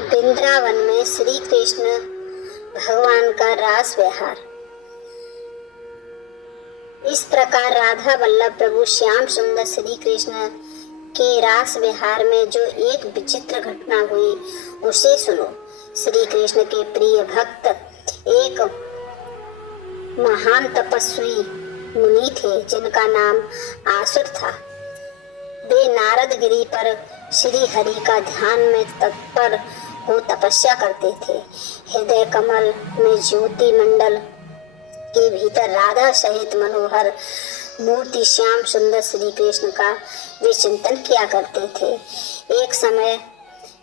वृंदावन में श्री कृष्ण भगवान का रास विहार। इस प्रकार राधा वल्लभ प्रभु श्याम सुंदर श्री कृष्ण के रास विहार में जो एक विचित्र घटना हुई उसे सुनो। श्री कृष्ण के प्रिय भक्त एक महान तपस्वी मुनि थे जिनका नाम आसुर था। वे नारद गिरी पर श्री हरि का ध्यान में तत्पर हो तपस्या करते थे। हृदय कमल में ज्योति मंडल के भीतर राधा सहित मनोहर मूर्ति श्याम सुंदर श्री कृष्ण का वे चिंतन किया करते थे। एक समय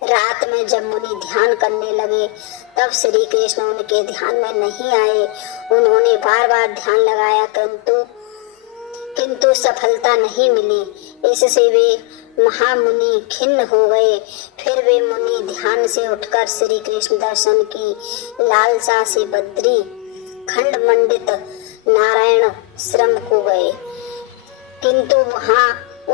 रात में जब मुनि ध्यान करने लगे तब श्री कृष्ण उनके ध्यान में नहीं आए। उन्होंने बार बार ध्यान लगाया किंतु सफलता नहीं मिली। इससे वे महामुनि खिन्न हो गए। फिर वे मुनि ध्यान से उठकर श्री कृष्ण दर्शन की लालसा से बद्री खंड मंडित नारायण श्रम को गए, किंतु वहां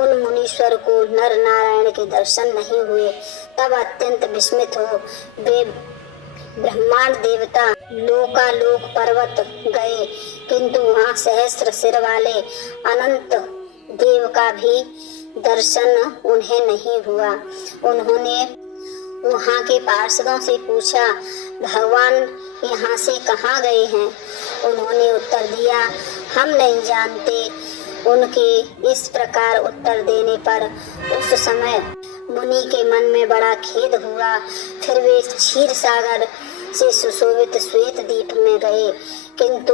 उन मुनीश्वर को नर नारायण के दर्शन नहीं हुए। तब अत्यंत विस्मित हो वे ब्रह्मांड देवता लोकालोक पर्वत गए, किंतु वहां सहस्त्र सिर वाले अनंत देव का भी दर्शन उन्हें नहीं हुआ। उन्होंने वहां के पार्षदों से पूछा, भगवान यहाँ से कहाँ गए हैं? उन्होंने उत्तर दिया, हम नहीं जानते। उनके इस प्रकार उत्तर देने पर उस समय मुनि के मन में बड़ा खेद हुआ। फिर वे क्षीर सागर से सुशोभित श्वेत द्वीप में गए, किंतु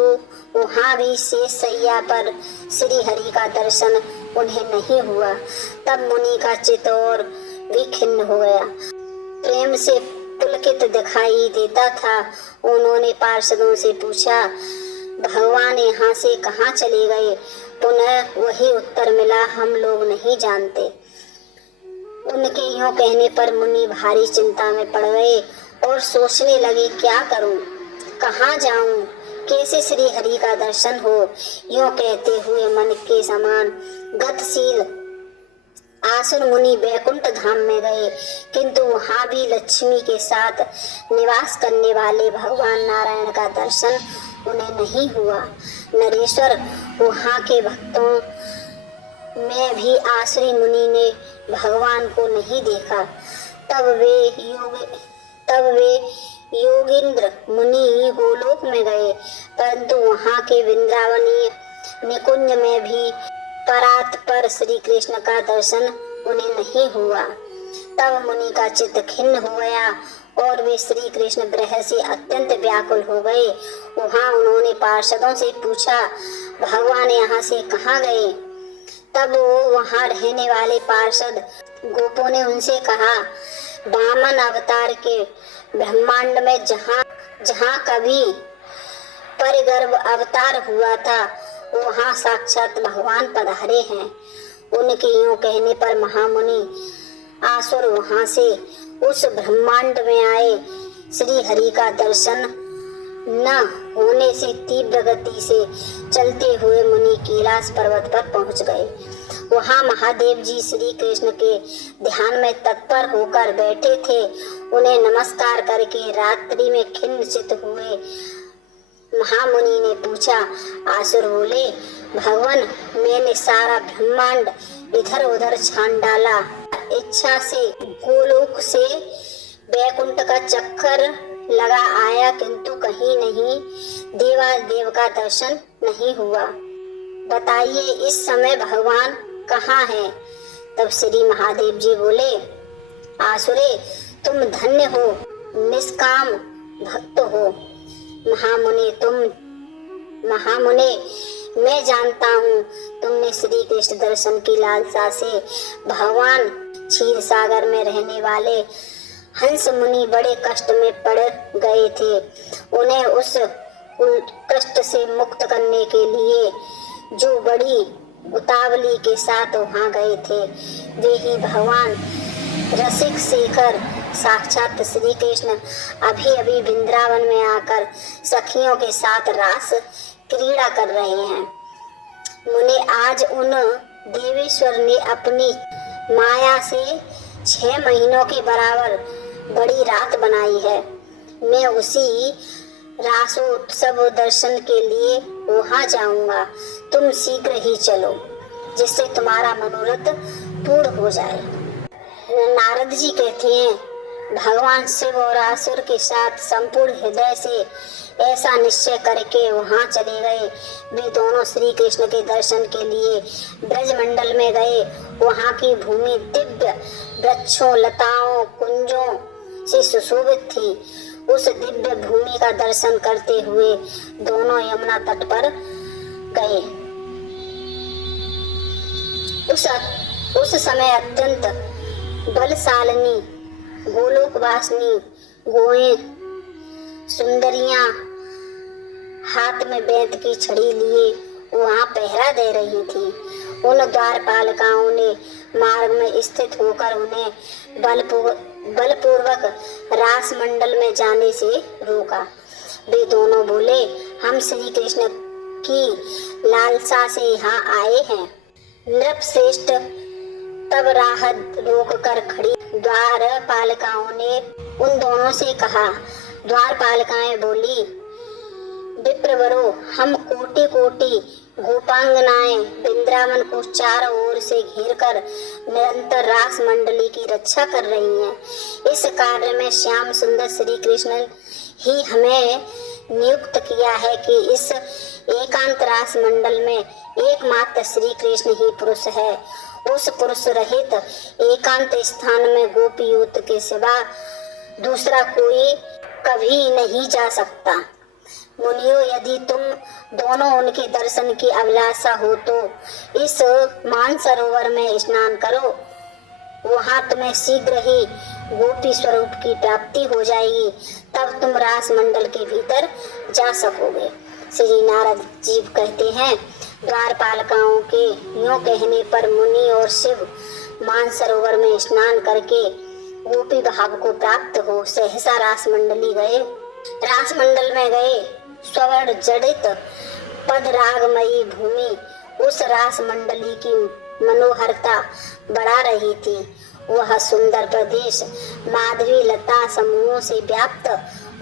वहां भी शेष सैया पर श्री हरि का दर्शन उन्हें नहीं हुआ। तब मुनि का चित्त और भी खिन्न हो गया, प्रेम से पुलकित दिखाई देता था। उन्होंने पार्षदों से पूछा, भगवान यहाँ से कहाँ चले गए? पुनः वही उत्तर मिला, हम लोग नहीं जानते। उनके यूं कहने पर मुनि भारी चिंता में पड़ गए और सोचने लगे, क्या करूं, कहाँ जाऊं, कैसे श्री हरि का दर्शन हो? यूं कहते हुए मन के समान गतिशील आसुर मुनि वैकुंठ धाम में गए, किंतु वहां भी लक्ष्मी के साथ निवास करने वाले भगवान नारायण का दर्शन उन्हें नहीं हुआ। नरेश्वर वहां के भक्तों में भी आसुरी मुनि ने भगवान को नहीं देखा। तब वे योगींद्र मुनि गोलोक में गए, परंतु वहां के वृंदावनीय निकुंज में भी परात्पर श्री कृष्ण का दर्शन उन्हें नहीं हुआ। तब मुनि का चित्त खिन्न हो गया और वे श्री कृष्ण विरह से अत्यंत व्याकुल हो गए। वहां उन्होंने पार्षदों से पूछा, भगवान यहाँ से कहाँ गए? तब वो वहां रहने वाले पार्षद गोपों ने उनसे कहा, वामन अवतार के ब्रह्मांड में जहाँ कभी परिगर्भ अवतार हुआ था वहां साक्षात भगवान पधारे हैं। उनके यूं कहने पर महामुनि आसुर वहां से उस ब्रह्मांड में आए। श्री हरि का दर्शन न होने से तीव्र गति से चलते हुए मुनि कैलाश पर्वत पर पहुंच गए। वहां महादेव जी श्री कृष्ण के ध्यान में तत्पर होकर बैठे थे। उन्हें नमस्कार करके रात्रि में खिन्न चित्त हुए महामुनि ने पूछा, आसुर बोले, भगवान मैंने सारा ब्रह्मांड इधर उधर छान डाला, इच्छा से गोलोक से वैकुंठ का चक्कर लगा आया, किंतु कहीं नहीं देवादेव का दर्शन नहीं हुआ। बताइए इस समय भगवान कहाँ है? तब श्री महादेव जी बोले, आसुरे तुम धन्य हो, निष्काम भक्त हो। महामुने मैं जानता हूँ तुमने श्री कृष्ण दर्शन की लालसा से भगवान क्षीर सागर में रहने वाले हंस मुनि बड़े कष्ट में पड़ गए थे। उन्हें उस कष्ट से मुक्त करने के लिए जो बड़ी उतावली के साथ वहां गए थे वे ही भगवान रसिक शेखर साक्षात श्री कृष्ण अभी अभी वृंदावन में आकर सखियों के साथ रास क्रीड़ा कर रहे हैं। मुने आज उन देवेश्वर ने अपनी माया से 6 महीनों के बराबर बड़ी रात बनाई है। मैं उसी रासोत्सव दर्शन के लिए वहां जाऊंगा। तुम शीघ्र ही चलो, जिससे तुम्हारा मनोरथ पूर्ण हो जाए। नारद जी कहते हैं, भगवान शिव और असुर के साथ संपूर्ण हृदय से ऐसा निश्चय करके वहां चले गए। वे दोनों श्री कृष्ण के दर्शन के लिए ब्रजमंडल में गए। वहां की भूमि दिव्य वृक्षों, लताओं, कुंजों से सुशोभित थी। उस दिव्य भूमि का दर्शन करते हुए दोनों यमुना तट पर गए। उस समय अत्यंत बलशालिनी गोलोकवासिनी गोएं सुंदरियां हाथ में बेंत की छड़ी लिए वहां पहरा दे रही थी। उन द्वारपालिकाओं ने मार्ग में स्थित होकर उन्हें बलपूर्वक रास मंडल में जाने से रोका। वे दोनों बोले, हम श्री कृष्ण की लालसा से यहाँ आए हैं। नृपश्रेष्ठ तब राह रोक कर खड़ी द्वारपालिकाओं ने उन दोनों से कहा। द्वारपालिकाएं बोली, विप्रवरों, हम कोटि कोटि गोपांगनाएं वृंदावन को चारों ओर से घेरकर निरंतर रास मंडली की रक्षा कर रही हैं। इस कार्य में श्याम सुंदर श्री कृष्ण ही हमें नियुक्त किया है कि इस एकांत रास मंडल में एकमात्र श्री कृष्ण ही पुरुष है। उस पुरुष रहित एकांत स्थान में गोपी युक्त के सिवा दूसरा कोई कभी नहीं जा सकता। मुनियों, यदि तुम दोनों उनके दर्शन की अभिलाषा हो तो इस मानसरोवर में स्नान करो। वहां तुम्हें शीघ्र ही गोपी स्वरूप की प्राप्ति हो जाएगी। तब तुम रास मंडल के भीतर जा सकोगे। श्री नारद जी कहते हैं, द्वारपालिकाओं के यूं कहने पर मुनि और शिव मानसरोवर में स्नान करके गोपी भाव को प्राप्त हो सहसा रास मंडली गए। रास मंडल में गए। स्वर्ण जड़ित पद रागमयी भूमि उस रास मंडली की मनोहरता बढ़ा रही थी। वह सुंदर प्रदेश माधवी लता समूहों से व्याप्त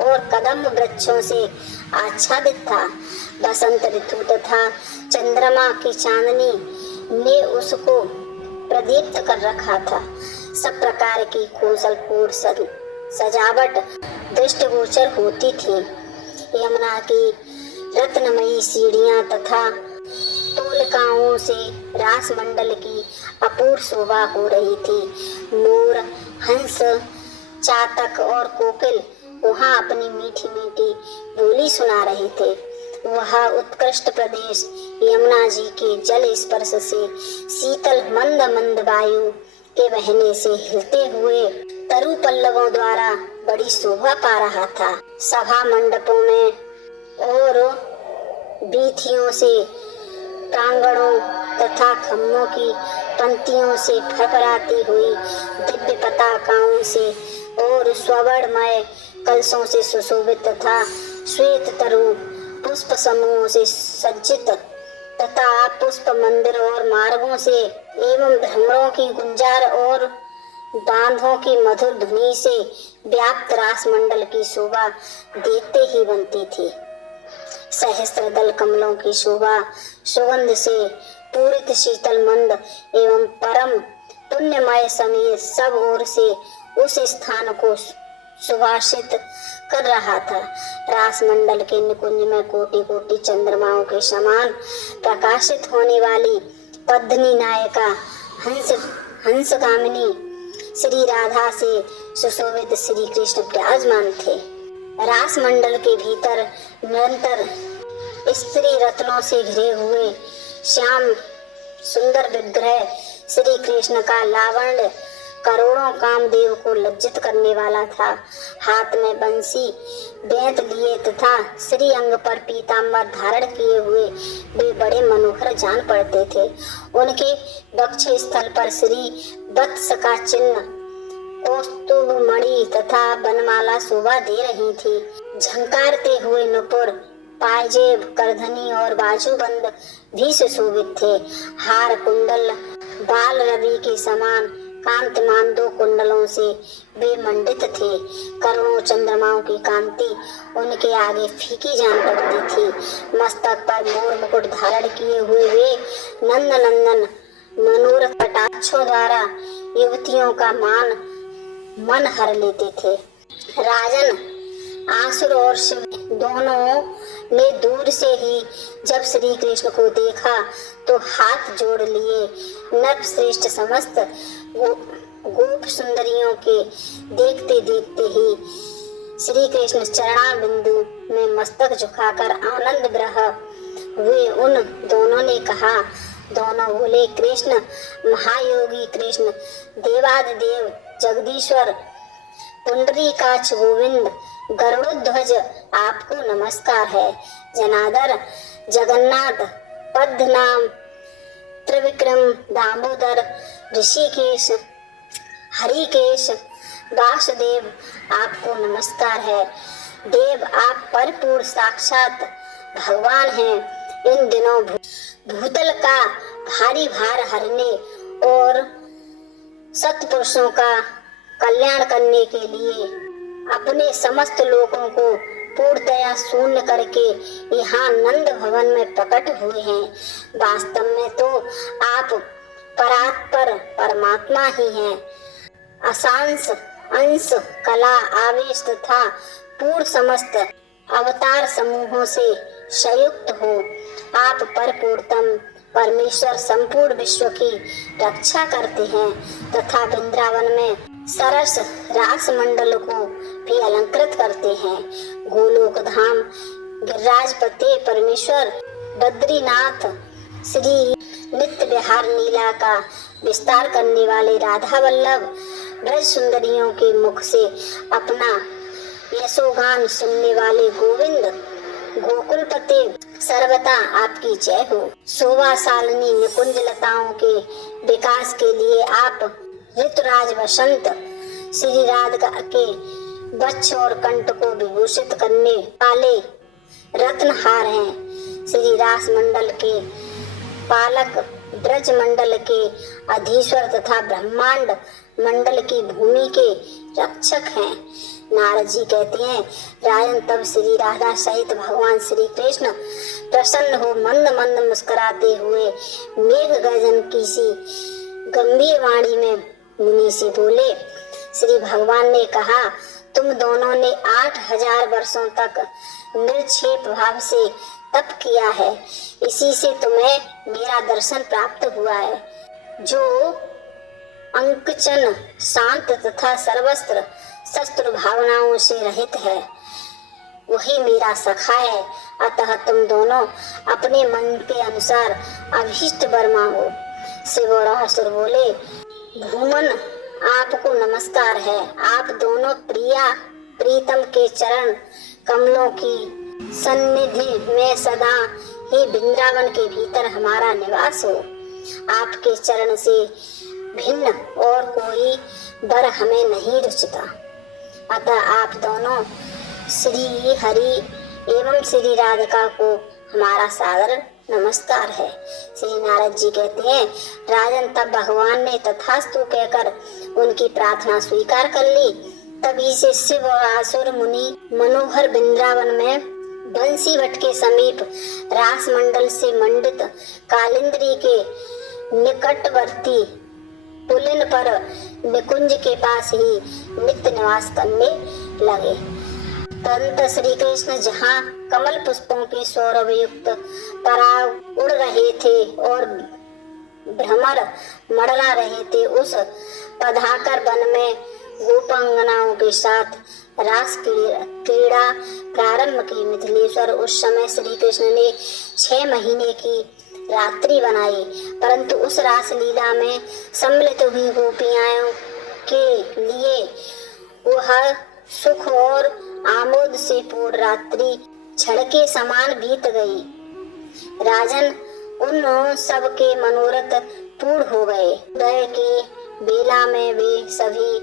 और कदम वृक्षों से आच्छादित था। बसंत ऋतु तथा चंद्रमा की चांदनी ने उसको प्रदीप्त कर रखा था। सब प्रकार की कौशलपूर्ण सजावट दृष्टिगोचर होती थी। यमुना की रत्नमयी सीढ़ियां तथा तोलिकाओं से रास मंडल की अपूर्व शोभा हो रही थी। मोर, हंस, चातक और कोकिल वहां अपनी मीठी मीठी बोली सुना रहे थे। वह उत्कृष्ट प्रदेश यमुना जी के जल स्पर्श से शीतल मंद मंद वायु के बहने से हिलते हुए तरु पल्लवों द्वारा बड़ी शोभा पा रहा था। सभा मंडपों में और बीथियों से, प्रांगणों तथा खम्भों की पंक्तियों से फरफराती हुई दिव्य पताकाओं से और स्वर्णमय कलशों से सुशोभित तथा श्वेत तरु पुष्प समूहों से सज्जित तथा पुष्प मंदिर और मार्गों से एवं भ्रमरों की गुंजार और बांधों की मधुर ध्वनि से व्याप्त रास मंडल की शोभा देखते ही बनती थी। सहस्त्र दल कमलों की शोभा सुगंध से पूरित शीतल मंद एवं परम पुण्यमय समीर सब ओर से उस स्थान को सुभाषित कर रहा था। रास मंडल के निकुंज में कोटि कोटि चंद्रमाओं के समान प्रकाशित होने वाली पद्मिनी नायिका हंसगामिनी श्री राधा से सुशोभित श्री कृष्ण विराजमान थे। रास मंडल के भीतर निरंतर स्त्री रत्नों से घिरे हुए श्याम सुंदर विग्रह श्री कृष्ण का लावण्य करोड़ों कामदेव को लज्जित करने वाला था। हाथ में बंसी बेंत लिए तथा श्री अंग पर पीतांबर धारण किए हुए वे बड़े मनोहर जान पड़ते थे। उनके वक्ष स्थल पर श्री वत्स का चिन्ह, कौस्तुभ मणि तथा बनमाला शोभा दे रही थी। झंकारते हुए नुपुर, पायजेब, करधनी और बाजूबंद भी सुशोभित थे। हार, कुंडल, बाल रवि के समान कांतिमान 2 कुंडलों से वे मंडित थे। करोड़ों चंद्रमाओं की कांति उनके आगे फीकी जान पड़ती थी। मस्तक पर मोर मुकुट धारण किए हुए वे नंद नंदन मनोरथ कटाक्षों द्वारा युवतियों का मन हर लेते थे। राजन आसुर और शिव दोनों ने दूर से ही जब श्री कृष्ण को देखा तो हाथ जोड़ लिए। नर श्रेष्ठ समस्त गोप सुंदरियों के देखते देखते ही श्री कृष्ण चरणा बिंदु में मस्तक झुकाकर आनंद ग्रह हुए। उन दोनों ने कहा, दोनों बोले, कृष्ण महायोगी कृष्ण, देवादिदेव जगदीश्वर, पुंडरीकाक्ष गोविंद, गरुड़ध्वज, आपको नमस्कार है। जनार्दन, जगन्नाथ, पद्मनाभ, त्रिविक्रम, दामोदर, ऋषिकेश, हरिकेश, वासुदेव, आपको नमस्कार है। देव, आप परिपूर्ण साक्षात भगवान हैं। इन दिनों भूतल का भारी भार हरने और सत्पुरुषों का कल्याण करने के लिए अपने समस्त लोगों को पूर्णतया शून्य करके यहाँ नंद भवन में प्रकट हुए हैं। वास्तव में तो आप परात्पर परमात्मा ही हैं। असांश अंश कला आवेश तथा पूर्ण समस्त अवतार समूहों से संयुक्त हो आप परपूर्णतम परमेश्वर संपूर्ण विश्व की रक्षा करते हैं तथा वृंदावन में सरस रास मंडल को भी अलंकृत करते हैं। गोलोक धाम गिरिराजपति परमेश्वर बद्रीनाथ श्री नित्य विहार लीला का विस्तार करने वाले राधा वल्लभ ब्रज सुंदरियों के मुख से अपना यशोगान सुनने वाले गोविंद गोकुलपति सर्वदा आपकी जय हो। शोभा सालिनी निकुंज लताओं के विकास के लिए आप ऋतुराज वसंत श्री राधिका के वक्ष और कंठ को विभूषित करने वाले रत्नहार हैं। श्री रास मंडल के पालक, ब्रज मंडल के अधीश्वर तथा ब्रह्मांड मंडल की भूमि के रक्षक हैं। नारद जी कहते हैं, राजन तब श्री राधा सहित भगवान श्री कृष्ण प्रसन्न हो मंद मंद मुस्कुराते हुए मेघ गर्जन की सी गंभीर वाणी में मुनि से बोले। श्री भगवान ने कहा, तुम दोनों ने 8000 वर्षों तक निर्क्षेप भाव से तप किया है, इसी से तुम्हें मेरा दर्शन प्राप्त हुआ है। जो अंकचन शांत तथा सर्वस्त्र शस्त्र भावनाओं से रहित है वही मेरा सखा है। अतः तुम दोनों अपने मन के अनुसार अभीष्ट वर मांगो। शिव और असुर बोले, भूमन आपको नमस्कार है। आप दोनों प्रिया प्रीतम के चरण कमलों की सन्निधि में सदा ही वृंदावन के भीतर हमारा निवास हो। आपके चरण से भिन्न और कोई वर हमें नहीं रुचता। अतः आप दोनों श्री हरि एवं श्री राधिका को हमारा सादर नमस्कार है। श्री नारद जी कहते हैं, राजन तब भगवान ने तथास्तु कहकर उनकी प्रार्थना स्वीकार कर ली। तभी से शिव और आसुर मुनि मनोहर वृंदावन में बंसी वट के समीप रास मंडल से मंडित कालिंद्री के निकटवर्ती पुलिन पर निकुंज के पास ही नित्य निवास करने लगे। तदंतर श्री कृष्ण जहाँ कमल पुष्पों के सौरभ युक्त पराग उड़ रहे थे और भ्रमर मड़ला रहे थे, उस पधाकर वन में गोपांगनाओं के साथ रास क्रीड़ा प्रारंभ की। मिथिलेश्वर उस समय श्री कृष्ण ने 6 महीने की रात्रि बनाई, परंतु उस रास लीला में सम्मिलित हुई गोपियाओं के लिए वह सुख और आमोद से पूर्ण रात्रि क्षण के समान बीत गई। राजन, उन सब के मनोरथ पूर्ण हो गए। उदय के बेला में वे सभी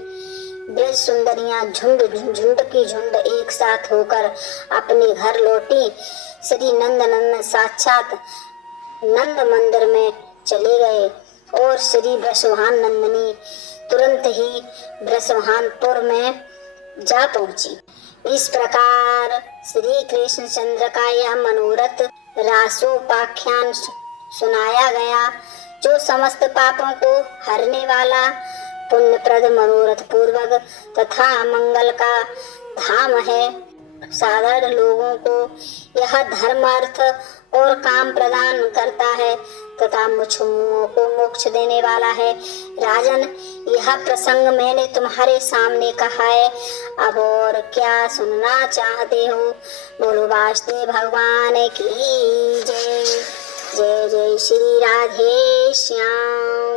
ब्रज सुंदरियां झुंड की झुंड एक साथ होकर अपने घर लौटी। श्री नंदनंदन साक्षात नंद मंदिर में चले गए और श्री वृषभान नंदिनी तुरंत ही ब्रजवाहनपुर में जा पहुंची। इस प्रकार श्री कृष्णचंद्र का यह मनोरथ रासोपाख्यान सुनाया गया, जो समस्त पापों को हरने वाला पुण्यप्रद मनोरथ पूर्वक तथा मंगल का धाम है। साधारण लोगों को यह धर्म अर्थ और काम प्रदान करता है तथा मुमुक्षुओं को मोक्ष देने वाला है। राजन, यह प्रसंग मैंने तुम्हारे सामने कहा है, अब और क्या सुनना चाहते हो? बोलो वासुदेव भगवान की जय। जय जय श्री राधे श्याम।